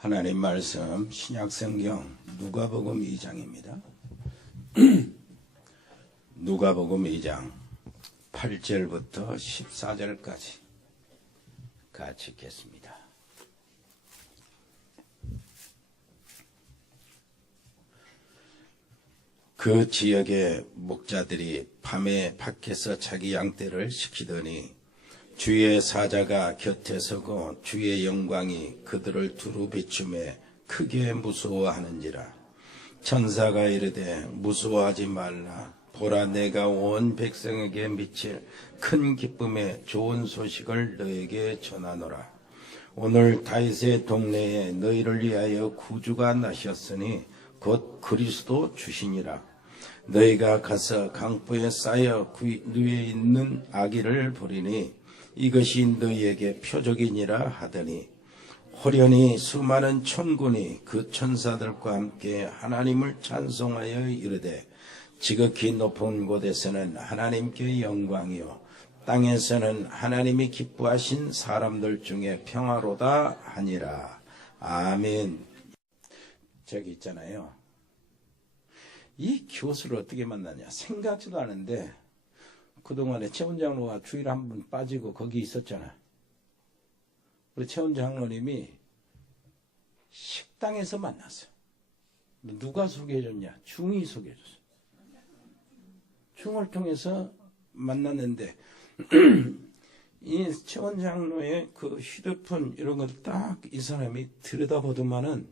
하나님 말씀 신약성경 누가복음 2장입니다. 누가복음 2장 8절부터 14절까지 같이 읽겠습니다. 그 지역의 목자들이 밤에 밖에서 자기 양떼를 지키더니 주의 사자가 곁에 서고 주의 영광이 그들을 두루 비추매 크게 무서워하는지라. 천사가 이르되 무서워하지 말라. 보라, 내가 온 백성에게 미칠 큰 기쁨의 좋은 소식을 너에게 전하노라. 오늘 다윗의 동네에 너희를 위하여 구주가 나셨으니 곧 그리스도 주시니라. 너희가 가서 강보에 쌓여 누에 있는 아기를 보리니 이것이 너희에게 표적이니라 하더니 호련히 수많은 천군이 그 천사들과 함께 하나님을 찬송하여 이르되 지극히 높은 곳에서는 하나님께 영광이요 땅에서는 하나님이 기뻐하신 사람들 중에 평화로다 하니라. 아멘. 저기 있잖아요. 이 교수를 어떻게 만나냐 생각지도 않은데 그동안에 최원 장로가 주일에 한 번 빠지고 거기 있었잖아. 우리 최원 장로님이 식당에서 만났어. 누가 소개해줬냐? 중이 소개해줬어. 중을 통해서 만났는데 이 최원 장로의 그 휴대폰 이런 걸 딱 이 사람이 들여다보더만은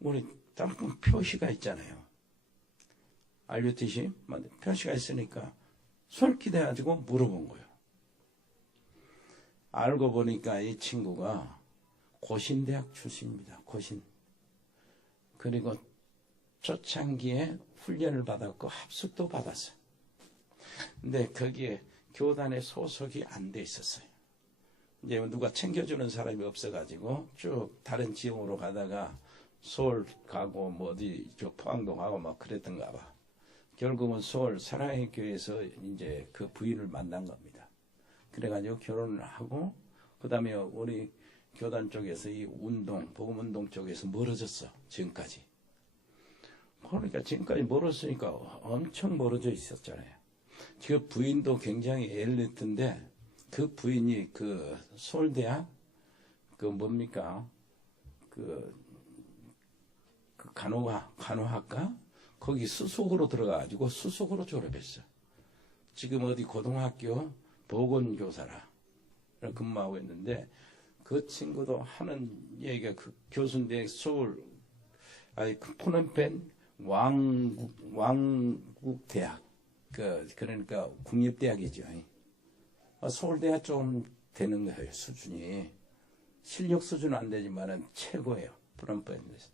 우리 딱 표시가 있잖아요. 알렸듯이 표시가 있으니까 솔깃해가지고 물어본 거예요. 알고 보니까 이 친구가 고신대학 출신입니다. 고신. 그리고 초창기에 훈련을 받았고 합숙도 받았어요. 근데 거기에 교단에 소속이 안 돼 있었어요. 이제 누가 챙겨주는 사람이 없어가지고 쭉 다른 지역으로 가다가 서울 가고 뭐 어디 저 포항도 가고 막 그랬던가 봐. 결국은 서울 사랑의 교회에서 이제 그 부인을 만난 겁니다. 그래가지고 결혼을 하고, 그 다음에 우리 교단 쪽에서 이 운동, 복음운동 쪽에서 멀어졌어, 지금까지. 그러니까 지금까지 멀었으니까 엄청 멀어져 있었잖아요. 그 부인도 굉장히 애를 냈던데, 그 부인이 그 서울대학, 그 뭡니까? 그 간호학과? 거기 수속으로 들어가가지고 수속으로 졸업했어. 지금 어디 고등학교 보건교사라 근무하고 있는데 그 친구도 하는 얘기가 그 교수인데 서울 푸놈펜 왕국대학 그러니까 국립대학이죠. 서울대학 좀 되는 거예요. 수준이 실력 수준은 안 되지만은 최고예요. 푸놈펜에서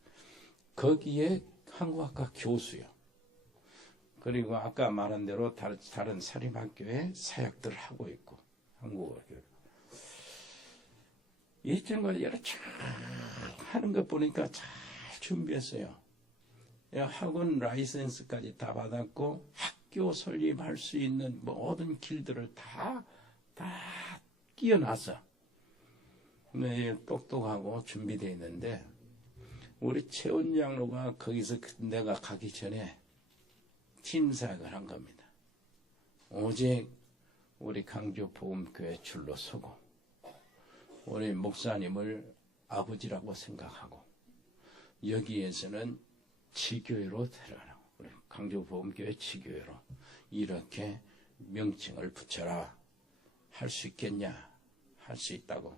거기에 한국학과 교수요. 그리고 아까 말한 대로 다른 사립학교에 사역들을 하고 있고 한국어. 이 친구가 여러 쫙 하는 거 보니까 잘 준비했어요. 학원 라이센스까지 다 받았고 학교 설립할 수 있는 모든 길들을 다 끼워놨어. 네, 똑똑하고 준비되어 있는데 우리 최원 장로가 거기서 내가 가기 전에 팀사역을 한 겁니다. 오직 우리 강주 복음교회 줄로 서고 우리 목사님을 아버지라고 생각하고 여기에서는 지교회로 데려가라고 우리 강주 복음교회 지교회로 이렇게 명칭을 붙여라. 할 수 있겠냐? 할 수 있다고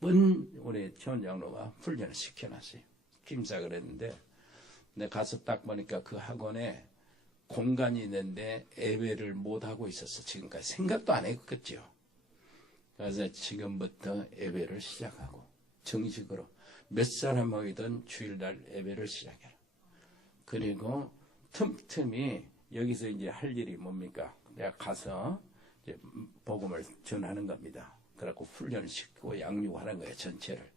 우리 최원 장로가 훈련을 시켜놨어요. 김사를 했는데 내가 가서 딱 보니까 그 학원에 공간이 있는데 예배를 못하고 있었어. 지금까지 생각도 안 했겠죠. 그래서 지금부터 예배를 시작하고 정식으로 몇 사람이든 주일날 예배를 시작해라. 그리고 틈틈이 여기서 이제 할 일이 뭡니까? 내가 가서 이제 복음을 전하는 겁니다. 그래갖고 훈련을 시키고 양육하는 거예요, 전체를.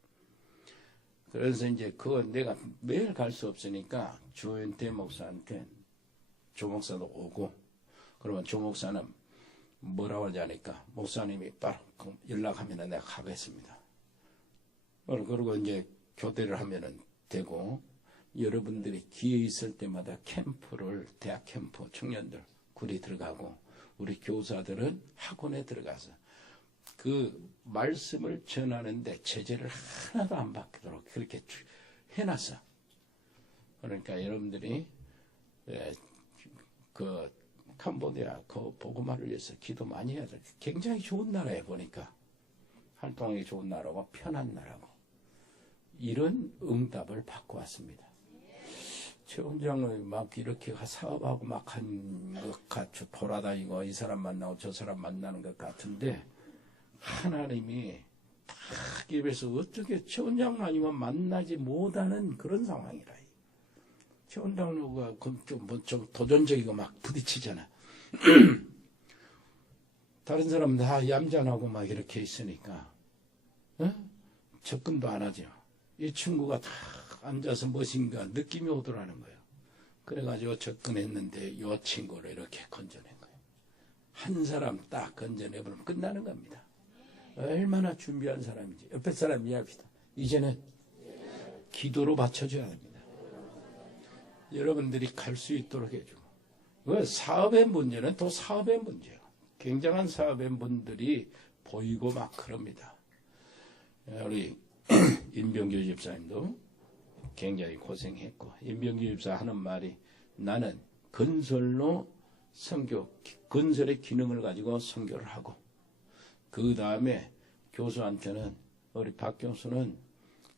그래서 이제 그거 내가 매일 갈 수 없으니까 조현태 목사한테 조 목사도 오고, 그러면 조 목사는 뭐라고 하지 않으니까 목사님이 바로 연락하면 내가 가겠습니다. 그리고 이제 교대를 하면은 되고, 여러분들이 기회 있을 때마다 캠프를, 대학 캠프 청년들 굴이 들어가고, 우리 교사들은 학원에 들어가서 그 말씀을 전하는데 제재를 하나도 안 받도록 그렇게 해놨어. 그러니까 여러분들이 그 캄보디아 그 복음화를 위해서 기도 많이 해야 돼. 굉장히 좋은 나라에 보니까 활동하기 좋은 나라고 편한 나라고 이런 응답을 받고 왔습니다. 최 원장은 막 이렇게 사업하고 막 한 것 같이 돌아다니고 이 사람 만나고 저 사람 만나는 것 같은데 하나님이 딱 입에서 어떻게 최 원장 아니면 만나지 못하는 그런 상황이라. 최 원장가 좀 도전적이고 막 부딪히잖아. 다른 사람은 다 얌전하고 막 이렇게 있으니까 접근도 안 하죠. 이 친구가 다 앉아서 무엇인가 느낌이 오더라는 거예요. 그래가지고 접근했는데 이 친구를 이렇게 건져낸 거예요. 한 사람 딱 건져내버리면 끝나는 겁니다. 얼마나 준비한 사람인지. 옆에 사람 이야기다. 이제는 기도로 받쳐줘야 합니다. 여러분들이 갈 수 있도록 해주고. 그 사업의 문제는 또 사업의 문제예요. 굉장한 사업의 분들이 보이고 막 그럽니다. 우리 임병규 집사님도 굉장히 고생했고, 임병규 집사 하는 말이 나는 건설로 선교, 건설의 기능을 가지고 선교를 하고, 그 다음에 교수한테는 우리 박 교수는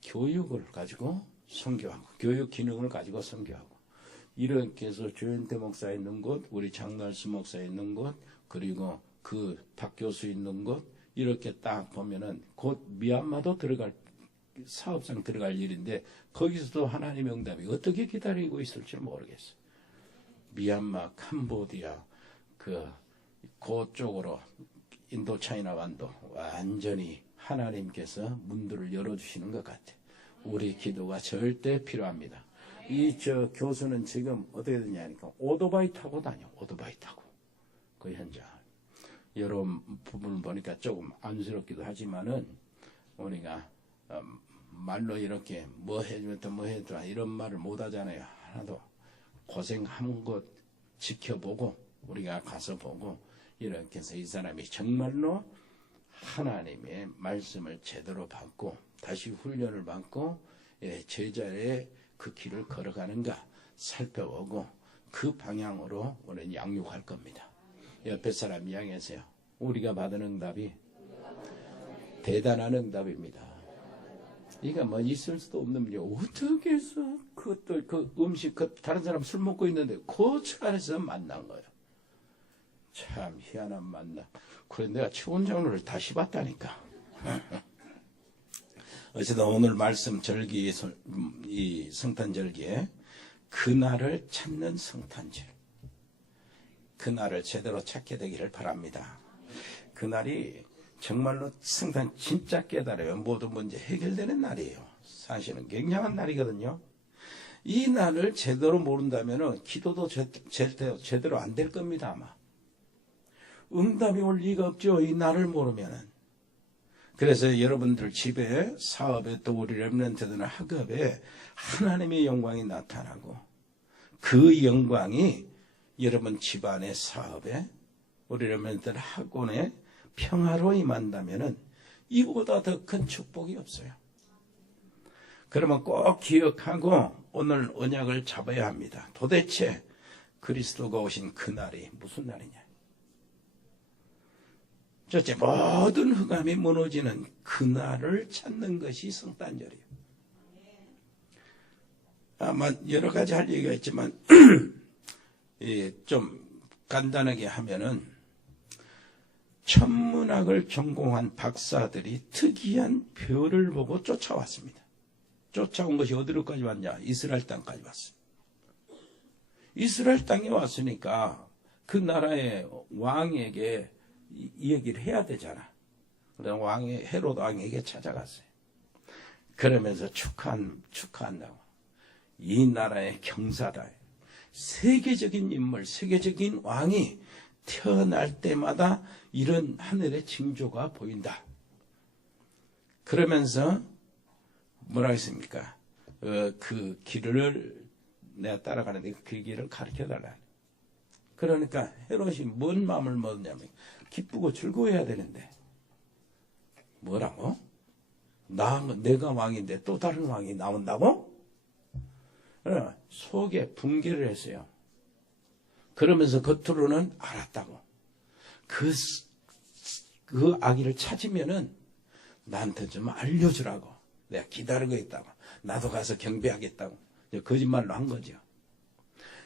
교육을 가지고 선교하고, 교육 기능을 가지고 선교하고, 이렇게 해서 조현태 목사 있는 곳, 우리 장날수 목사 있는 곳, 그리고 그 박 교수 있는 곳, 이렇게 딱 보면은 곧 미얀마도 들어갈 사업상 들어갈 일인데 거기서도 하나님의 응답이 어떻게 기다리고 있을지 모르겠어요. 미얀마, 캄보디아 그쪽으로 인도 차이나 완도 완전히 하나님께서 문들을 열어주시는 것 같아요. 우리 기도가 절대 필요합니다. 이 교수는 지금 어떻게 되냐니까 오토바이 타고 다녀. 오토바이 타고 그 현장 여러 부분을 보니까 조금 안쓰럽기도 하지만은 우리가 말로 이렇게 뭐 해주면 뭐 해주라 이런 말을 못 하잖아요. 하나도 고생한 것 지켜보고 우리가 가서 보고 이렇게 해서 이 사람이 정말로 하나님의 말씀을 제대로 받고 다시 훈련을 받고 제자의 그 길을 걸어가는가 살펴보고 그 방향으로 우리는 양육할 겁니다. 옆에 사람 이야기하세요. 우리가 받은 응답이 대단한 응답입니다. 이거 뭐 있을 수도 없는 문제. 어떻게 해서 그것도 그 음식 다른 사람 술 먹고 있는데 그 차 안에서 만난 거예요. 참 희한한 만남. 그래 내가 최원장로를 다시 봤다니까. 어쨌든 오늘 말씀 절기 이 성탄절기에 그날을 찾는 성탄절. 그날을 제대로 찾게 되기를 바랍니다. 그날이 정말로 성탄 진짜 깨달아요. 모든 문제 해결되는 날이에요. 사실은 굉장한 날이거든요. 이 날을 제대로 모른다면 기도도 제대로 안 될 겁니다. 아마. 응답이 올 리가 없죠. 이 날을 모르면은. 그래서 여러분들 집에 사업에 또 우리 렘넌트들은 학업에 하나님의 영광이 나타나고 그 영광이 여러분 집안의 사업에 우리 렘넌트들 학원에 평화로 임한다면은 이보다 더 큰 축복이 없어요. 그러면 꼭 기억하고 오늘 언약을 잡아야 합니다. 도대체 그리스도가 오신 그날이 무슨 날이냐? 첫째, 모든 흑암이 무너지는 그날을 찾는 것이 성탄절이에요. 아마 여러 가지 할 얘기가 있지만 좀 간단하게 하면은 천문학을 전공한 박사들이 특이한 별을 보고 쫓아왔습니다. 쫓아온 것이 어디로까지 왔냐? 이스라엘 땅까지 왔어요. 이스라엘 땅에 왔으니까 그 나라의 왕에게 이 얘기를 해야 되잖아. 그래서 헤롯 왕에게 찾아갔어요. 그러면서 축하한다고. 이 나라의 경사다. 세계적인 인물, 세계적인 왕이 태어날 때마다 이런 하늘의 징조가 보인다. 그러면서 뭐라 했습니까? 그 길을 내가 따라가는데 그 길을 가르쳐달라. 그러니까 헤롯이 뭔 마음을 먹었냐면 기쁘고 즐거워해야 되는데 뭐라고? 내가 왕인데 또 다른 왕이 나온다고? 속에 붕괴를 했어요. 그러면서 겉으로는 알았다고. 그 아기를 찾으면은 나한테 좀 알려주라고. 내가 기다리고 있다고. 나도 가서 경배하겠다고. 거짓말로 한 거죠.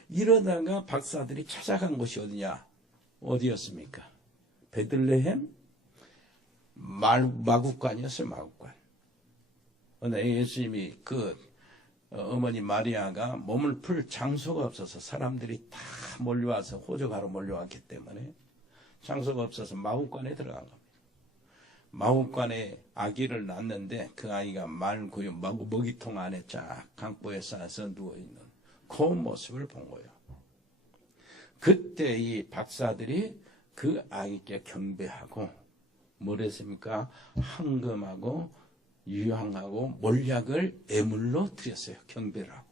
이러다가 박사들이 찾아간 곳이 어디냐? 어디였습니까? 베들레헴? 마국간이었어요, 마국간. 근데 예수님이 어머니 마리아가 몸을 풀 장소가 없어서 사람들이 다 몰려와서 호적하러 몰려왔기 때문에 장소가 없어서 마국간에 들어간 겁니다. 마국간에 아기를 낳았는데 그 아이가 말구유 먹이통 안에 쫙 강보에 싸서 누워있는 그 모습을 본 거예요. 그때 이 박사들이 그 아이께 경배하고 뭘 했습니까? 황금하고 유향하고 몰약을 예물로 드렸어요. 경배를 하고.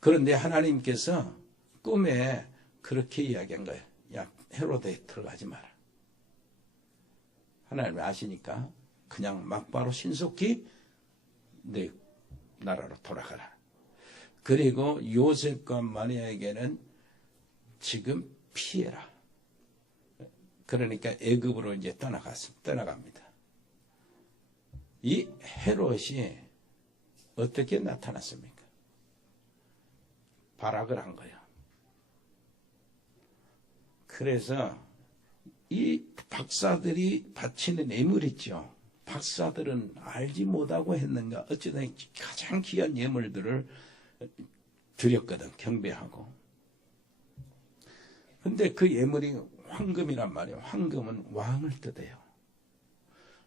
그런데 하나님께서 꿈에 그렇게 이야기한 거예요. 야, 헤로데에 들어가지 마라. 하나님이 아시니까 그냥 막바로 신속히 내 나라로 돌아가라. 그리고 요셉과 마리아에게는 지금 피해라. 그러니까 애굽으로 이제 떠나갑니다. 이 헤롯이 어떻게 나타났습니까? 발악을 한 거예요. 그래서 이 박사들이 바치는 예물 있죠. 박사들은 알지 못하고 했는가 어쨌든 가장 귀한 예물들을 드렸거든. 경배하고. 근데 그 예물이 황금이란 말이에요. 황금은 왕을 뜻해요.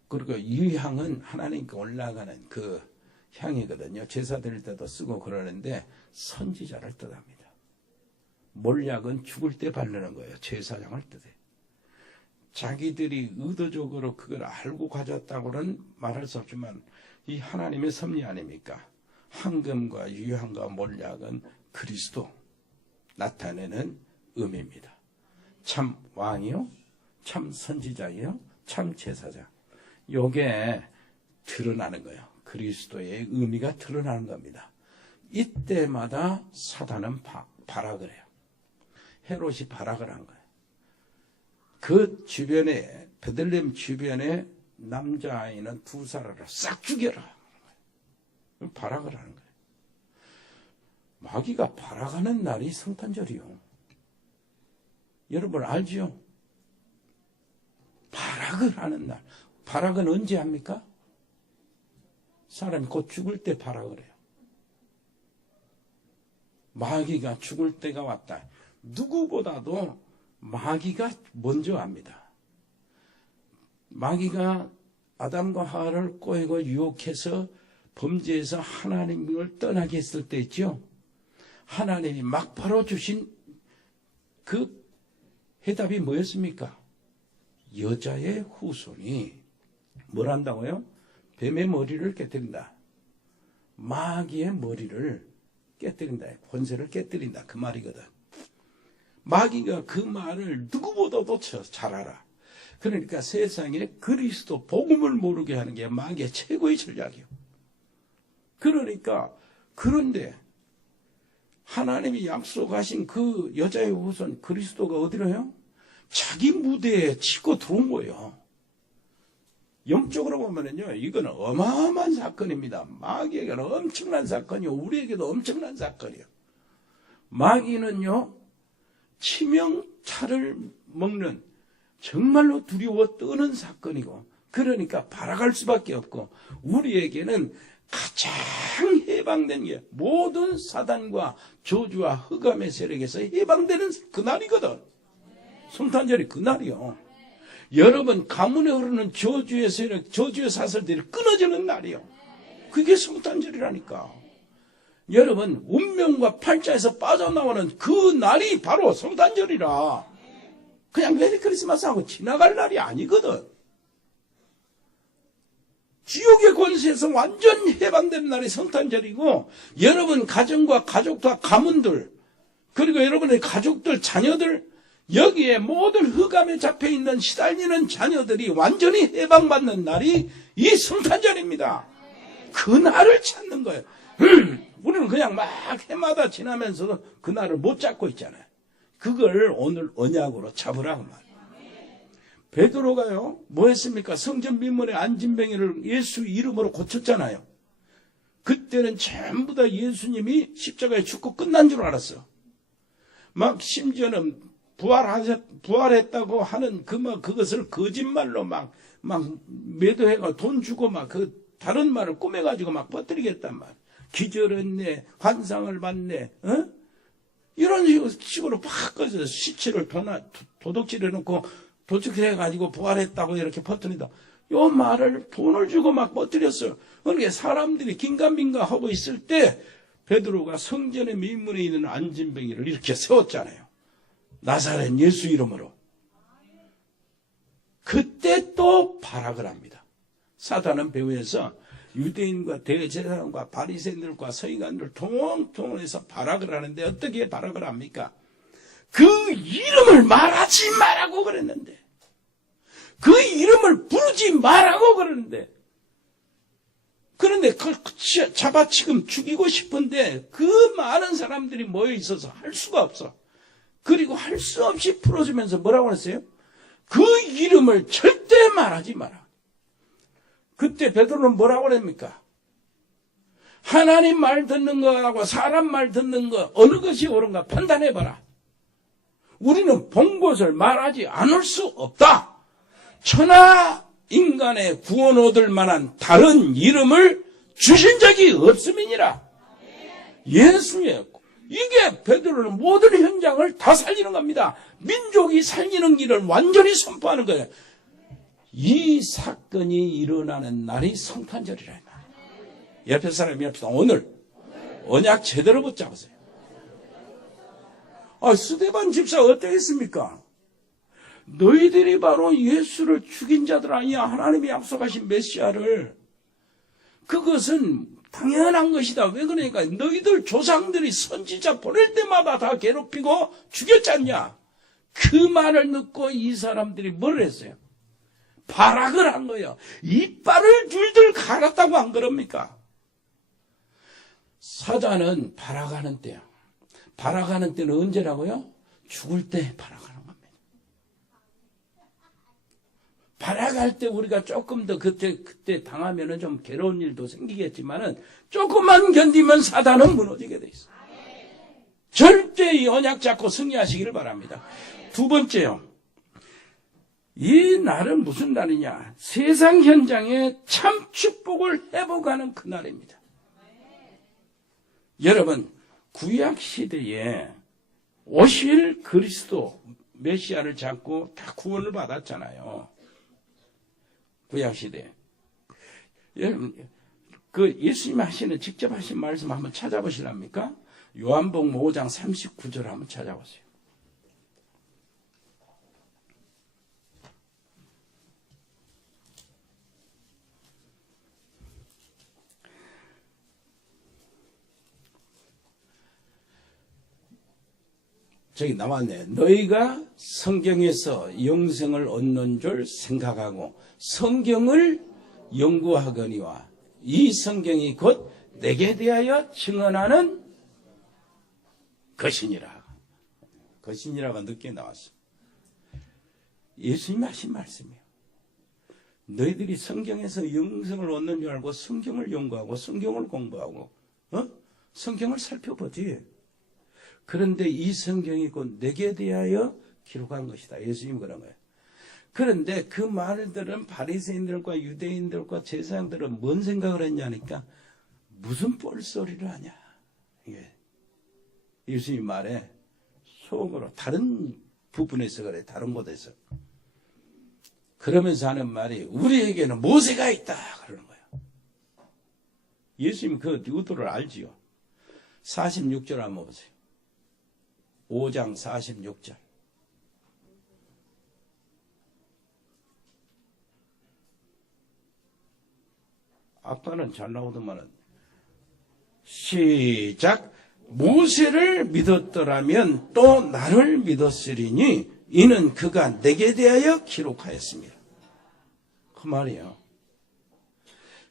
그리고 유향은 하나님께 올라가는 그 향이거든요. 제사 드릴 때도 쓰고 그러는데 선지자를 뜻합니다. 몰약은 죽을 때 바르는 거예요. 제사장을 뜻해요. 자기들이 의도적으로 그걸 알고 가졌다고는 말할 수 없지만 이 하나님의 섭리 아닙니까? 황금과 유향과 몰약은 그리스도 나타내는 의미입니다. 참 왕이요, 참 선지자이요, 참 제사장. 요게 드러나는 거예요. 그리스도의 의미가 드러나는 겁니다. 이때마다 사단은 발악을 해요. 헤롯이 발악을 한 거예요. 그 주변에, 베들레헴 주변에 남자아이는 두 사람을 싹 죽여라. 발악을 하는 거예요. 마귀가 발악하는 날이 성탄절이요. 여러분 알지요? 발악을 하는 날. 발악은 언제 합니까? 사람이 곧 죽을 때 발악을 해요. 마귀가 죽을 때가 왔다. 누구보다도 마귀가 먼저 합니다. 마귀가 아담과 하와를 꼬이고 유혹해서 범죄해서 하나님을 떠나게 했을 때 있죠. 하나님이 막바로 주신 그 해답이 뭐였습니까? 여자의 후손이 뭘 한다고요? 뱀의 머리를 깨뜨린다. 마귀의 머리를 깨뜨린다. 권세를 깨뜨린다. 그 말이거든. 마귀가 그 말을 누구보다도 잘 알아. 그러니까 세상에 그리스도 복음을 모르게 하는 게 마귀의 최고의 전략이요. 그런데 하나님이 약속하신 그 여자의 후손 그리스도가 어디로요? 자기 무대에 치고 들어온 거예요. 영적으로 보면은요, 이건 어마어마한 사건입니다. 마귀에게는 엄청난 사건이요. 우리에게도 엄청난 사건이요. 마귀는요, 치명타를 먹는 정말로 두려워 떠는 사건이고, 그러니까 발악할 수밖에 없고, 우리에게는 가장 해방된 게 모든 사단과 저주와 흑암의 세력에서 해방되는 그날이거든. 성탄절이 그날이요. 여러분 가문에 흐르는 저주의 세력, 저주의 사슬들이 끊어지는 날이요. 그게 성탄절이라니까. 여러분 운명과 팔자에서 빠져나오는 그 날이 바로 성탄절이라. 그냥 메리 크리스마스하고 지나갈 날이 아니거든. 지옥의 권세에서 완전 해방되는 날이 성탄절이고, 여러분 가정과 가족과 가문들, 그리고 여러분의 가족들, 자녀들, 여기에 모든 흑암에 잡혀있는 시달리는 자녀들이 완전히 해방받는 날이 이 성탄절입니다. 그 날을 찾는 거예요. 우리는 그냥 막 해마다 지나면서도 그 날을 못 잡고 있잖아요. 그걸 오늘 언약으로 잡으라고 말이에요. 베드로가요, 뭐 했습니까? 성전 민문의 안진뱅이를 예수 이름으로 고쳤잖아요. 그때는 전부 다 예수님이 십자가에 죽고 끝난 줄 알았어. 막 심지어는 부활했다고 하는 그것을 거짓말로 막 매도해가 돈 주고 막 다른 말을 꾸며가지고 막 퍼뜨리겠단 말. 기절했네, 환상을 봤네, 이런 식으로 막 꺼져 시체를 도둑질해놓고 도둑질해가지고 부활했다고 이렇게 퍼뜨린다. 요 말을 돈을 주고 막 퍼뜨렸어요. 그러니까 사람들이 긴가민가 하고 있을 때 베드로가 성전의 민문에 있는 안진뱅이를 이렇게 세웠잖아요. 나사렛 예수 이름으로. 그때 또 발악을 합니다. 사단은 배후에서 유대인과 대제사장과 바리새인들과 서기관들 통통해서 발악을 하는데 어떻게 발악을 합니까? 그 이름을 말하지 말라고 그랬는데, 그 이름을 부르지 말라고 그러는데, 그런데 그걸 잡아치금 죽이고 싶은데 그 많은 사람들이 모여 있어서 할 수가 없어. 그리고 할 수 없이 풀어주면서 뭐라고 했어요? 그 이름을 절대 말하지 마라. 그때 베드로는 뭐라고 합니까? 하나님 말 듣는 거하고 사람 말 듣는 거 어느 것이 옳은가 판단해봐라. 우리는 본 것을 말하지 않을 수 없다. 천하 인간의 구원 얻을 만한 다른 이름을 주신 적이 없음이니라. 예수의 이게 베드로는 모든 현장을 다 살리는 겁니다. 민족이 살리는 길을 완전히 선포하는 거예요. 이 사건이 일어나는 날이 성탄절이라. 옆에 사람이 합시다. 오늘 언약 제대로 붙잡으세요. 스데반 집사 어떠했습니까? 너희들이 바로 예수를 죽인 자들 아니야. 하나님이 약속하신 메시아를. 그것은 당연한 것이다. 왜 그러니까 너희들 조상들이 선지자 보낼 때마다 다 괴롭히고 죽였지 않냐. 그 말을 듣고 이 사람들이 뭘 했어요? 발악을 한 거예요. 이빨을 줄줄 갈았다고 안 그럽니까? 사자는 발악하는 때야. 발악하는 때는 언제라고요? 죽을 때 발악하는 겁니다. 발악할 때 우리가 조금 더 그때 당하면은 좀 괴로운 일도 생기겠지만은 조금만 견디면 사단은 무너지게 돼 있어. 절대 이 언약 잡고 승리하시기를 바랍니다. 두 번째요. 이 날은 무슨 날이냐? 세상 현장에 참 축복을 회복하는 그 날입니다. 여러분, 구약 시대에 오실 그리스도 메시아를 잡고 다 구원을 받았잖아요. 구약 시대에. 여러분, 그 예수님 직접 하신 말씀 한번 찾아보시랍니까? 요한복음 5장 39절 한번 찾아보세요. 저기 나왔네. 너희가 성경에서 영생을 얻는 줄 생각하고 성경을 연구하거니와 이 성경이 곧 내게 대하여 증언하는 것이니라. 것이니라가 늦게 나왔어. 예수님이 하신 말씀이에요. 너희들이 성경에서 영생을 얻는 줄 알고 성경을 연구하고 성경을 공부하고 성경을 살펴보지. 그런데 이 성경이 곧 내게 대하여 기록한 것이다. 예수님이 그런 거예요. 그런데 그 말들은 바리새인들과 유대인들과 제사장들은 뭔 생각을 했냐니까 무슨 뻘소리를 하냐. 이게 예수님 말에 속으로 다른 부분에서 그래. 다른 곳에서. 그러면서 하는 말이 우리에게는 모세가 있다. 그러는 거예요. 예수님 그 의도를 알지요. 46절 한번 보세요. 5장 46절. 아까는 잘 나오더만은. 시작. 모세를 믿었더라면 또 나를 믿었으리니 이는 그가 내게 대하여 기록하였습니다. 그 말이에요.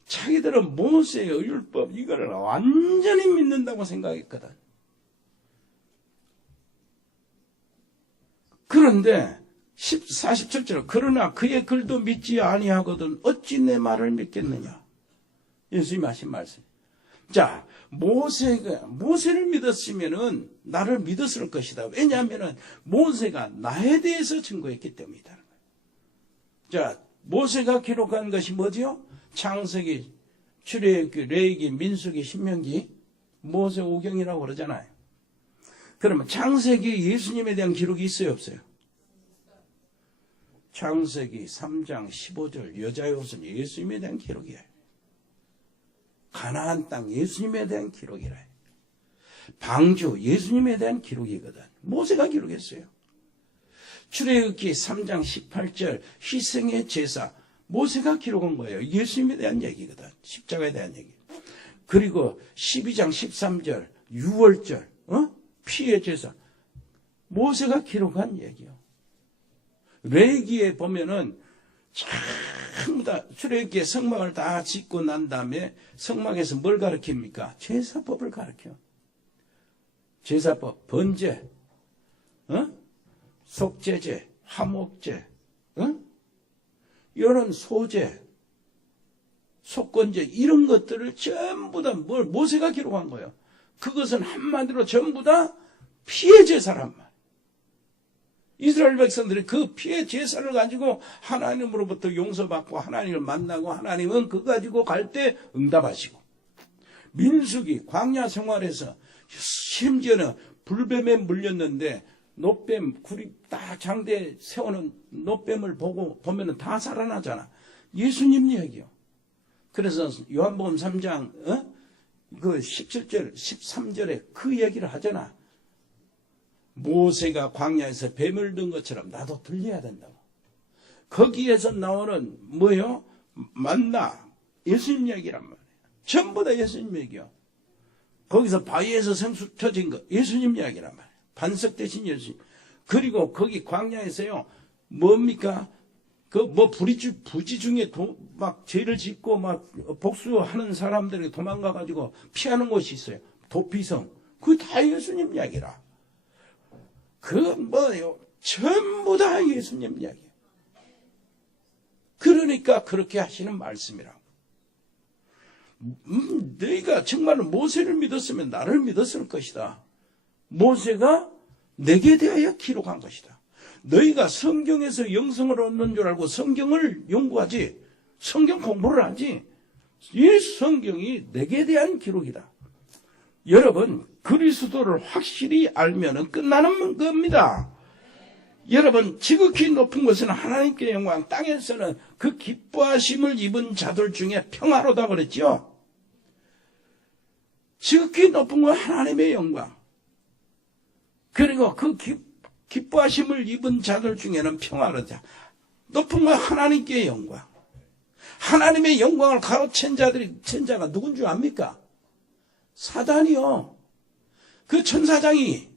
자기들은 모세의 율법 이거를 완전히 믿는다고 생각했거든. 그런데 47절 그러나 그의 글도 믿지 아니하거든 어찌 내 말을 믿겠느냐. 예수님이 하신 말씀. 자, 모세를 믿었으면은 나를 믿었을 것이다. 왜냐하면은 모세가 나에 대해서 증거했기 때문이다. 자, 모세가 기록한 것이 뭐죠? 창세기, 출애굽기, 레위기, 민수기, 신명기, 모세 오경이라고 그러잖아요. 그러면 창세기 예수님에 대한 기록이 있어요, 없어요? 창세기 3장 15절 여자의 옷은 예수님에 대한 기록이에요. 가나안 땅 예수님에 대한 기록이라. 방주 예수님에 대한 기록이거든. 모세가 기록했어요. 출애굽기 3장 18절 희생의 제사 모세가 기록한 거예요. 예수님에 대한 얘기거든. 십자가에 대한 얘기. 그리고 12장 13절 유월절 피의 제사 모세가 기록한 얘기요. 레위기에 보면은 전부 다 출애굽기에 성막을 다 짓고 난 다음에 성막에서 뭘 가르칩니까? 제사법을 가르쳐. 제사법, 번제, 속죄제, 화목제, 이런 소제, 속건제 이런 것들을 전부 다 모세가 기록한 거예요. 그것은 한마디로 전부 다 피의 제사란 말. 이스라엘 백성들이 그 피의 제사를 가지고 하나님으로부터 용서받고 하나님을 만나고 하나님은 그거 가지고 갈 때 응답하시고 민수기 광야 생활에서 심지어는 불뱀에 물렸는데 노뱀 구리 딱 장대에 세우는 노뱀을 보면은 다 살아나잖아. 예수님 얘기요. 그래서 요한복음 3장 그 17절 13절에 그 얘기를 하잖아. 모세가 광야에서 뱀을 든 것처럼 나도 들려야 된다고. 거기에서 나오는 뭐요? 만나 예수님 얘기란 말이에요. 전부 다 예수님 얘기요. 거기서 바위에서 생수 터진 거 예수님 이야기란 말이에요. 반석 대신 예수님. 그리고 거기 광야에서요 뭡니까? 그 뭐 부지 중에 막 죄를 짓고 막 복수하는 사람들이 도망가 가지고 피하는 곳이 있어요. 도피성. 그게 다 예수님 이야기라. 그 뭐요? 전부 다 예수님 이야기예요. 그러니까 그렇게 하시는 말씀이라고. 너희가 정말로 모세를 믿었으면 나를 믿었을 것이다. 모세가 내게 대하여 기록한 것이다. 너희가 성경에서 영성을 얻는 줄 알고 성경을 연구하지, 성경 공부를 하지, 이 성경이 내게 대한 기록이다. 여러분, 그리스도를 확실히 알면 끝나는 겁니다. 여러분, 지극히 높은 것은 하나님께 영광, 땅에서는 그 기뻐하심을 입은 자들 중에 평화로다 그랬죠. 지극히 높은 건 하나님의 영광. 그리고 그 기뻐하심을 입은 자들 중에는 평화로다. 높은 건 하나님께 영광. 하나님의 영광을 가로챈 자가 누군 줄 압니까? 사단이요. 그 천사장이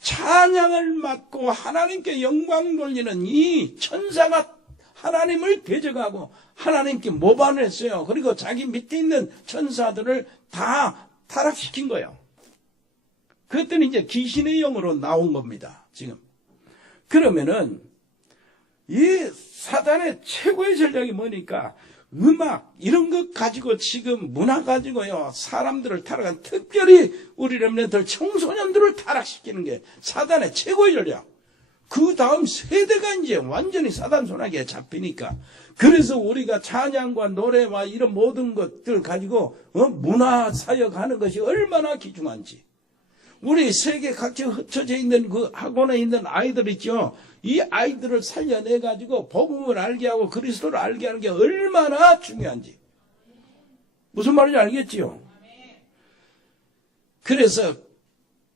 찬양을 맡고 하나님께 영광 돌리는 이 천사가 하나님을 대적하고 하나님께 모반을 했어요. 그리고 자기 밑에 있는 천사들을 다 타락시킨 거예요. 그랬더니 이제 귀신의 영으로 나온 겁니다. 지금. 그러면은 이 사단의 최고의 전략이 뭐니까 음악 이런 것 가지고 지금 문화 가지고요 사람들을 타락한 특별히 우리 렘넌트들 청소년들을 타락시키는 게 사단의 최고의 전략. 그 다음 세대가 이제 완전히 사단 손아귀에 잡히니까 그래서 우리가 찬양과 노래와 이런 모든 것들 가지고 문화 사역하는 것이 얼마나 귀중한지. 우리 세계 각지에 흩어져 있는 그 학원에 있는 아이들 있죠. 이 아이들을 살려내 가지고 복음을 알게 하고 그리스도를 알게 하는 게 얼마나 중요한지. 무슨 말인지 알겠지요? 그래서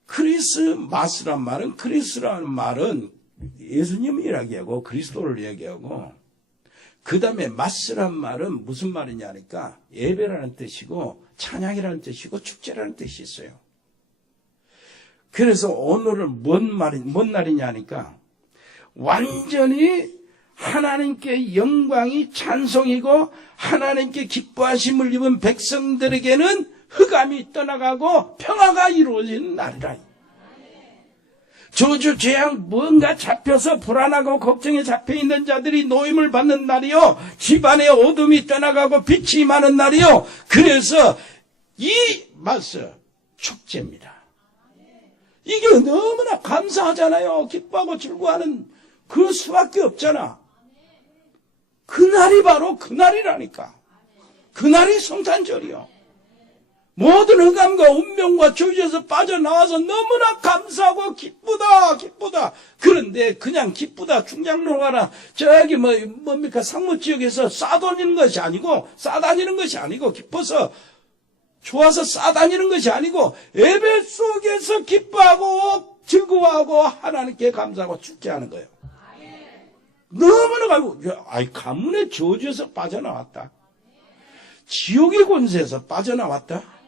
크리스마스란 말은 크리스라는 말은 예수님을 이야기하고 그리스도를 이야기하고 그 다음에 마스란 말은 무슨 말이냐니까 예배라는 뜻이고 찬양이라는 뜻이고 축제라는 뜻이 있어요. 그래서 오늘은 뭔 날이냐니까 완전히 하나님께 영광이 찬송이고 하나님께 기뻐하심을 입은 백성들에게는 흑암이 떠나가고 평화가 이루어지는 날이라. 저주 재앙 뭔가 잡혀서 불안하고 걱정에 잡혀있는 자들이 노임을 받는 날이요, 집안의 어둠이 떠나가고 빛이 임하는 날이요. 그래서 이 마스 축제입니다. 이게 너무나 감사하잖아요. 기뻐하고 즐거워하는 그 수밖에 없잖아. 그날이 바로 그날이라니까. 그날이 성탄절이요. 모든 흑암과 운명과 저주에서 빠져나와서 너무나 감사하고 기쁘다. 그런데 그냥 기쁘다, 중장로 가라, 저기 뭡니까 상무지역에서 싸다니는 것이 아니고, 기뻐서 좋아서 싸다니는 것이 아니고, 예배 속에서 기뻐하고 즐거워하고 하나님께 감사하고 축제하는 거예요. 너무나 가문의 저주에서 빠져나왔다. 지옥의 권세에서 빠져나왔다.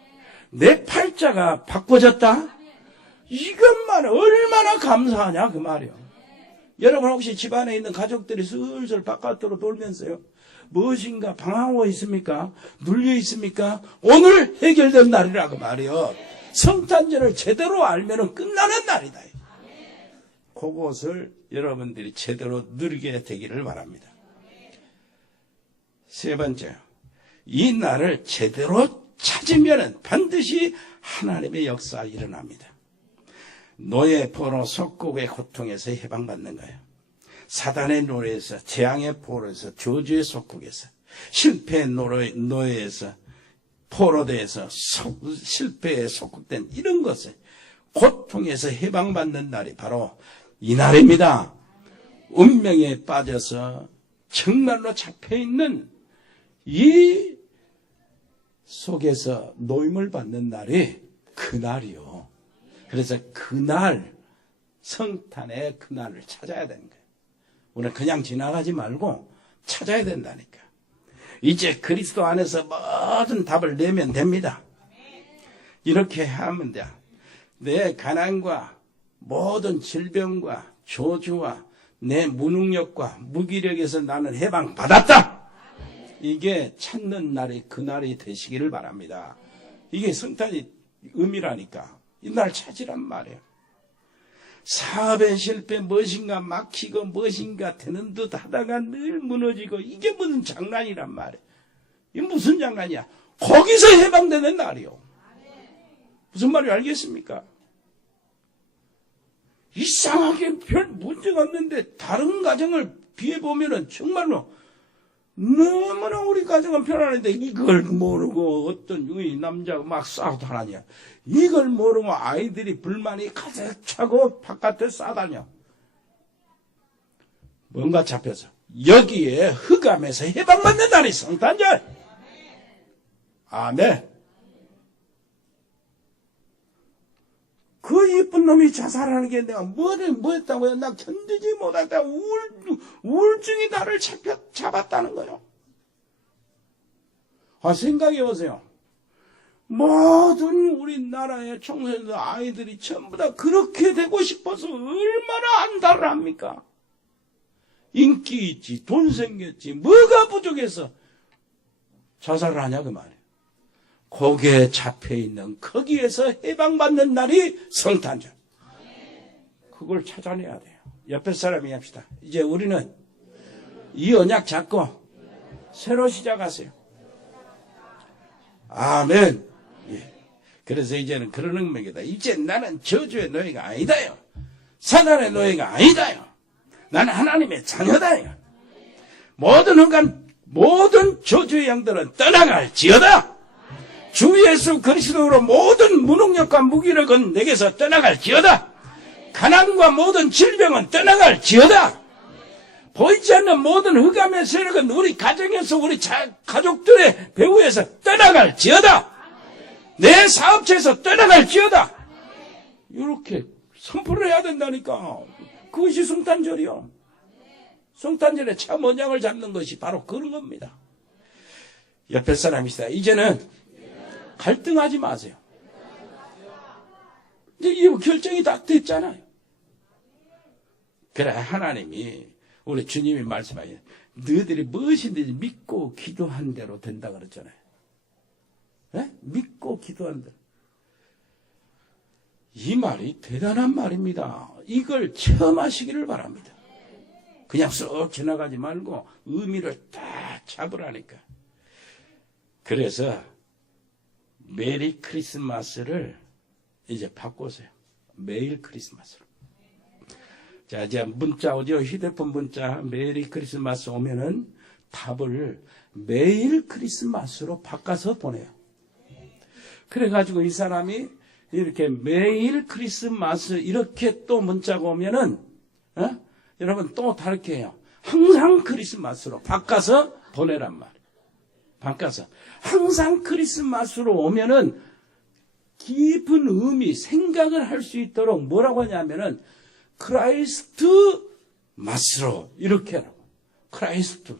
내 팔자가 바꿔졌다. 이것만 얼마나 감사하냐 그 말이요. 여러분 혹시 집안에 있는 가족들이 슬슬 바깥으로 돌면서요, 무엇인가 방황하고 있습니까? 눌려 있습니까? 오늘 해결된 날이라 그 말이요. 성탄절을 제대로 알면은 끝나는 날이다. 그것을 여러분들이 제대로 누리게 되기를 바랍니다. 세 번째, 이 날을 제대로 찾으면 반드시 하나님의 역사가 일어납니다. 노예, 포로, 속국의 고통에서 해방받는 거예요. 사단의 노예에서, 재앙의 포로에서, 저주의 속국에서, 실패의 노예에서, 포로되어서 실패에 속국된 이런 것을 고통에서 해방받는 날이 바로 이 날입니다. 운명에 빠져서 정말로 잡혀있는 이 속에서 노임을 받는 날이 그날이요. 그래서 그날, 성탄의 그날을 찾아야 되는 거예요. 오늘 그냥 지나가지 말고 찾아야 된다니까. 이제 그리스도 안에서 모든 답을 내면 됩니다. 이렇게 하면 돼. 내 가난과 모든 질병과 저주와 내 무능력과 무기력에서 나는 해방받았다. 이게 찾는 날이 그날이 되시기를 바랍니다. 이게 성탄의 의미라니까. 이날 찾으란 말이에요. 사업의 실패, 무엇인가 막히고 무엇인가 되는 듯 하다가 늘 무너지고, 이게 무슨 장난이란 말이에요. 이게 무슨 장난이야. 거기서 해방되는 날이요. 무슨 말인지 알겠습니까? 이상하게 별 문제가 없는데 다른 가정을 비해보면은 정말로 너무나 우리 가정은 편안한데 이걸 모르고 어떤 이 남자가 막 싸우고 하나냐. 이걸 모르고 아이들이 불만이 가득 차고 바깥에 싸다녀. 뭔가 잡혀서 여기에 흑암에서 해방받는 날이 성탄절. 아멘. 그 이쁜 놈이 자살하는 게 내가 뭐했다고요? 나 견디지 못했다. 우울증이 나를 잡았다는 거예요. 생각해보세요. 모든 우리나라의 청소년들 아이들이 전부 다 그렇게 되고 싶어서 얼마나 안달을 합니까? 인기 있지, 돈 생겼지, 뭐가 부족해서 자살을 하냐 그 말이에요. 거기에 잡혀있는 거기에서 해방받는 날이 성탄절. 그걸 찾아내야 돼요. 옆에 사람이 합시다. 이제 우리는 이 언약 잡고 새로 시작하세요. 아멘. 예. 그래서 이제는 그런 의미이다. 이제 나는 저주의 노예가 아니다요. 사단의 노예가 아니다요. 나는 하나님의 자녀다요. 모든 흑암, 모든 저주의 양들은 떠나갈지어다. 주 예수 그리스도로 모든 무능력과 무기력은 내게서 떠나갈지어다. 가난과 모든 질병은 떠나갈지어다. 보이지 않는 모든 흑암의 세력은 우리 가정에서 우리 가족들의 배후에서 떠나갈지어다. 내 사업체에서 떠나갈지어다. 이렇게 선포를 해야 된다니까. 그것이 성탄절이요. 성탄절에 참 언약을 잡는 것이 바로 그런 겁니다. 옆에 사람이시다. 이제는 갈등하지 마세요. 이제 이 결정이 다 됐잖아요. 그래, 하나님이, 우리 주님이 말씀하시는, 너희들이 무엇이든지 믿고 기도한 대로 된다 그랬잖아요. 네? 믿고 기도한 대로. 이 말이 대단한 말입니다. 이걸 체험하시기를 바랍니다. 그냥 쏙 지나가지 말고 의미를 딱 잡으라니까. 그래서 메리 크리스마스를 이제 바꾸세요. 매일 크리스마스로. 자, 이제 문자 오죠. 휴대폰 문자 메리 크리스마스 오면은 답을 매일 크리스마스로 바꿔서 보내요. 그래가지고 이 사람이 이렇게 매일 크리스마스 이렇게 또 문자가 오면은 여러분 또 다르게 해요. 항상 크리스마스로 바꿔서 보내란 말이에요. 바꿔서 항상 크리스마스로 오면은 깊은 의미, 생각을 할 수 있도록 뭐라고 하냐면은 크라이스트 마스로 이렇게 하라고. 크라이스트.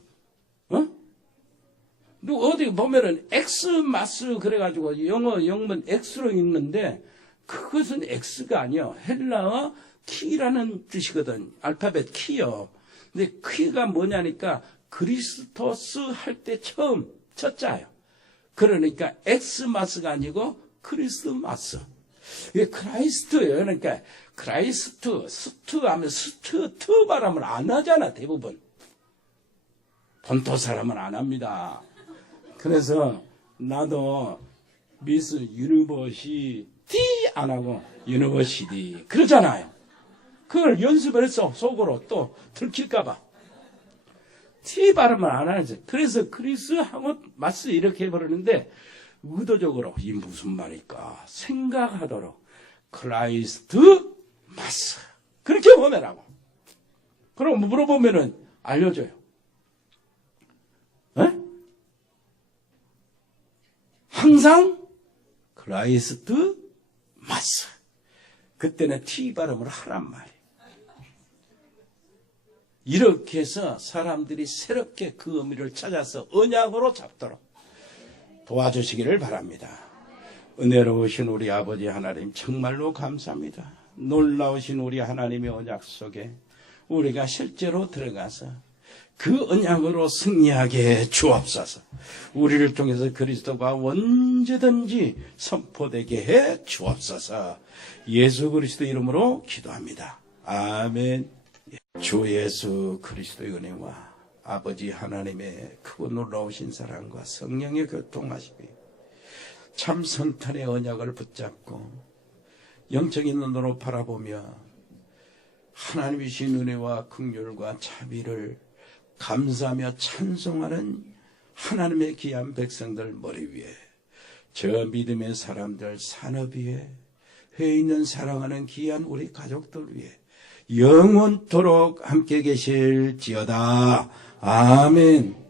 어디 보면은 엑스마스 그래가지고 영어 영문 X로 읽는데 그것은 X가 아니요. 헬라어 키라는 뜻이거든. 알파벳 키요. 근데 키가 뭐냐니까 그리스토스 할 때 처음 첫 자예요. 그러니까 엑스마스가 아니고 크리스마스. 이게 크라이스트예요. 그러니까 크라이스트, 스트 하면 스트, 트 발음을 안 하잖아, 대부분. 본토 사람은 안 합니다. 그래서 나도 미스 유니버시티 안 하고 유니버시티 그러잖아요. 그걸 연습을 했어. 속으로 또 들킬까봐. T 발음을 안 하는지. 그래서 크리스하고 마스 이렇게 해버리는데 의도적으로 이 무슨 말일까 생각하도록 크라이스트 마스 그렇게 보내라고. 그럼 물어보면은 알려줘요. 에? 항상 크라이스트 마스. 그때는 T 발음을 하란 말이에요. 이렇게 해서 사람들이 새롭게 그 의미를 찾아서 언약으로 잡도록 도와주시기를 바랍니다. 은혜로우신 우리 아버지 하나님 정말로 감사합니다. 놀라우신 우리 하나님의 언약 속에 우리가 실제로 들어가서 그 언약으로 승리하게 주옵소서. 우리를 통해서 그리스도가 언제든지 선포되게 해 주옵소서. 예수 그리스도 이름으로 기도합니다. 아멘. 주 예수 그리스도의 은혜와 아버지 하나님의 크고 놀라우신 사랑과 성령의 교통하심이 참 성탄의 언약을 붙잡고 영적인 눈으로 바라보며 하나님이신 은혜와 긍휼과 자비를 감사하며 찬송하는 하나님의 귀한 백성들 머리 위에 저 믿음의 사람들 산업 위에 회 있는 사랑하는 귀한 우리 가족들 위에 영원토록 함께 계실지어다. 아멘.